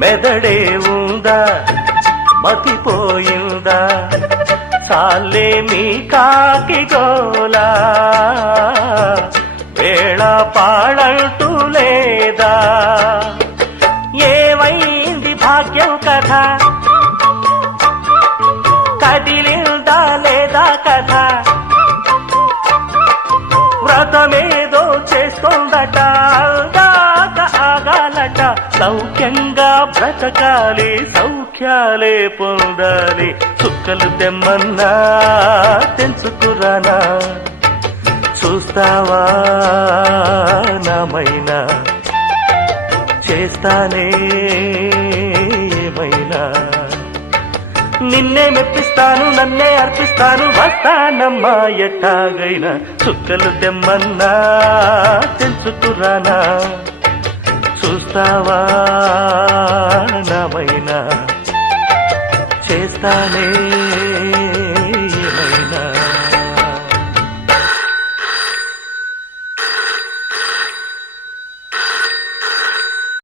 మెదడే ఉందా మతిపోయిందా చాలే మీ కాకి గోలా వేళ పాడంటూ లేదా ఏమైంది భాగ్యం కథ కదిలిందా లేదా కథ వ్రతమేదో చేస్తోందట అందాక ఆగాలట సౌఖ్యంగా బ్రతకాలి సౌఖ్యాలే పొందాలి చుక్కలు తెమ్మన్నా తెంచుకురానా చూస్తావా నామైనా చేస్తానే ఏమైనా నిన్నే మెప్పిస్తాను నన్నే అర్పిస్తాను వస్తానమ్మా ఎట్టాగైనా చుక్కలు తెమ్మన్నా తెంచుకురానా చూస్తావా నామైనా చేస్తానే